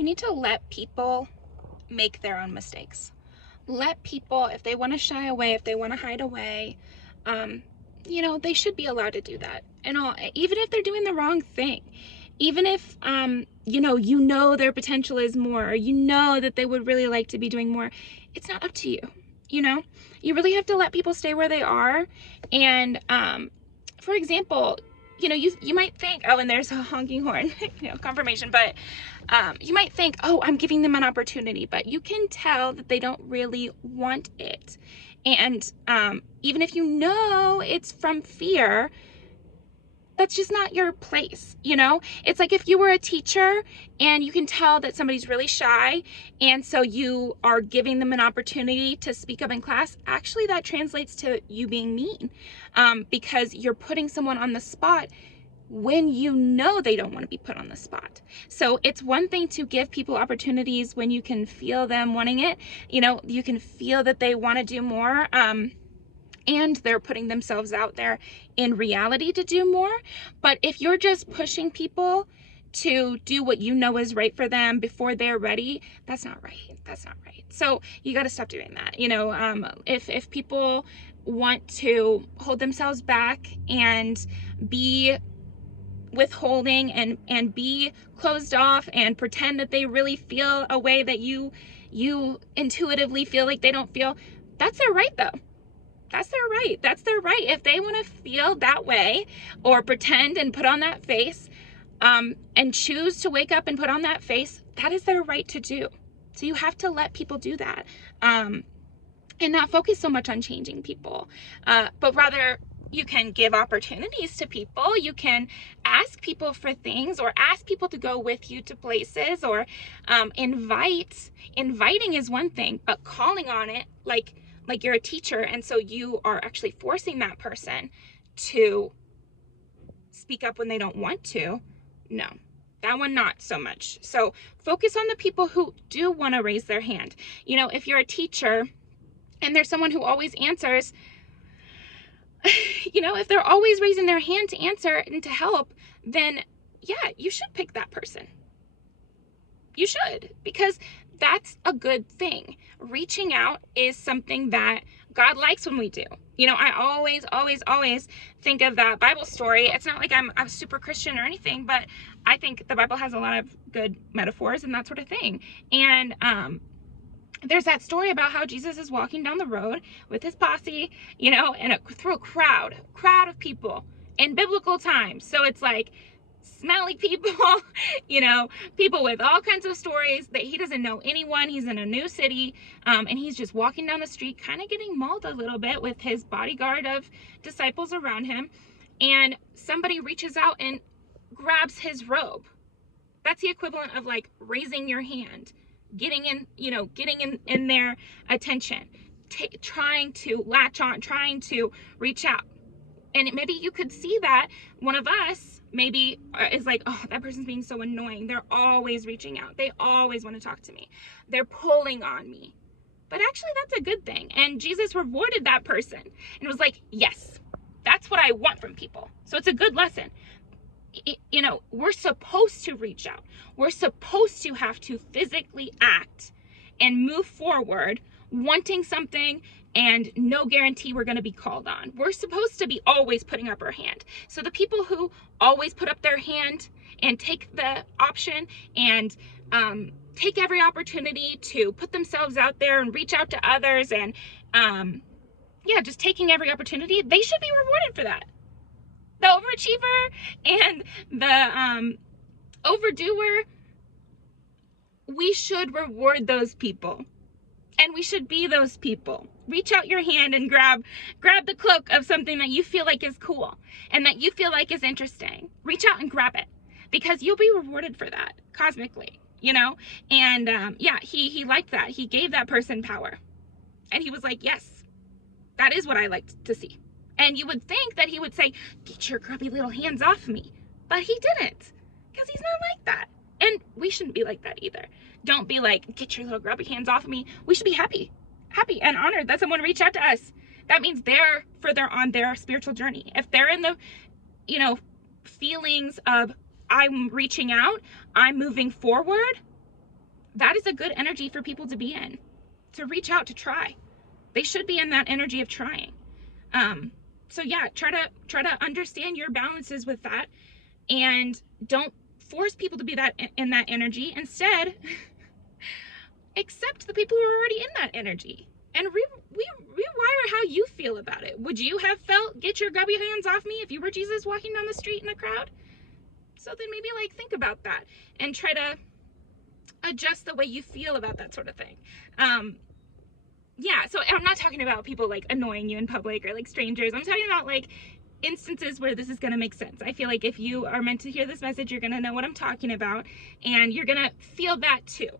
You need to let people make their own mistakes. Let people, if they want to shy away, if they want to hide away, they should be allowed to do that. And even if they're doing the wrong thing, even if, their potential is more, or that they would really like to be doing more, it's not up to you. You really have to let people stay where they are. And, for example, you might think, oh, and there's a honking horn, confirmation, but you might think, oh, I'm giving them an opportunity, but you can tell that they don't really want it. And even if it's from fear, that's just not your place. It's like if you were a teacher and you can tell that somebody's really shy, and so you are giving them an opportunity to speak up in class. Actually, that translates to you being mean, because you're putting someone on the spot when they don't want to be put on the spot. So it's one thing to give people opportunities when you can feel them wanting it. You can feel that they want to do more, and they're putting themselves out there in reality to do more. But if you're just pushing people to do what is right for them before they're ready, that's not right. That's not right. So you got to stop doing that. If people want to hold themselves back and be withholding and be closed off and pretend that they really feel a way that you intuitively feel like they don't feel, that's their right though. That's their right. That's their right. If they want to feel that way or pretend and put on that face, and choose to wake up and put on that face, that is their right to do. So you have to let people do that, and not focus so much on changing people, but rather you can give opportunities to people. You can ask people for things, or ask people to go with you to places, or invite. Inviting is one thing, but calling on it like you're a teacher, and so you are actually forcing that person to speak up when they don't want to. No, that one not so much. So focus on the people who do want to raise their hand. If you're a teacher and there's someone who always answers, if they're always raising their hand to answer and to help, then yeah, you should pick that person. You should, because that's a good thing. Reaching out is something that God likes when we do. I always think of that Bible story. It's not like I'm a super Christian or anything, but I think the Bible has a lot of good metaphors and that sort of thing. And there's that story about how Jesus is walking down the road with his posse, and through a crowd of people in biblical times. So it's like smelly people, people with all kinds of stories that he doesn't know anyone. He's in a new city, and he's just walking down the street, kind of getting mauled a little bit with his bodyguard of disciples around him. And somebody reaches out and grabs his robe. That's the equivalent of like raising your hand, getting in their attention, trying to latch on, trying to reach out. And maybe you could see that one of us maybe is like, oh, that person's being so annoying. They're always reaching out. They always want to talk to me. They're pulling on me. But actually, that's a good thing. And Jesus rewarded that person. And it was like, yes, that's what I want from people. So it's a good lesson. We're supposed to reach out. We're supposed to have to physically act and move forward, wanting something, and no guarantee we're going to be called on. We're supposed to be always putting up our hand. So the people who always put up their hand and take the option and take every opportunity to put themselves out there and reach out to others, and just taking every opportunity, they should be rewarded for that. The overachiever and the overdoer, we should reward those people. And we should be those people. Reach out your hand and grab the cloak of something that you feel like is cool and that you feel like is interesting. Reach out and grab it, because you'll be rewarded for that cosmically, And he liked that. He gave that person power. And he was like, yes, that is what I like to see. And you would think that he would say, get your grubby little hands off me. But he didn't, because he's not like that. And we shouldn't be like that either. Don't be like, get your little grubby hands off of me. We should be happy and honored that someone reached out to us. That means they're further on their spiritual journey. If they're in the, feelings of I'm reaching out, I'm moving forward, that is a good energy for people to be in, to reach out, to try. They should be in that energy of trying. So yeah, try to understand your balances with that, and don't force people to be that in that energy. Instead, accept the people who are already in that energy and rewire how you feel about it. Would you have felt, get your grubby hands off me, if you were Jesus walking down the street in a crowd? So then maybe like think about that and try to adjust the way you feel about that sort of thing. Yeah, so I'm not talking about people like annoying you in public or like strangers. I'm talking about like instances where this is going to make sense. I feel like if you are meant to hear this message, you're going to know what I'm talking about, and you're going to feel that too.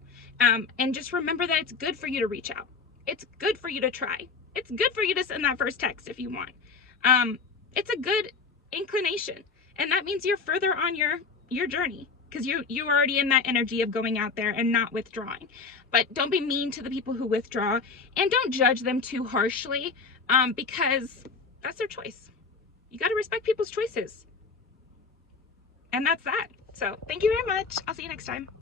And just remember that it's good for you to reach out. It's good for you to try. It's good for you to send that first text if you want. It's a good inclination, and that means you're further on your journey, because you're already in that energy of going out there and not withdrawing. But don't be mean to the people who withdraw, and don't judge them too harshly, because that's their choice. You got to respect people's choices. And that's that. So thank you very much. I'll see you next time.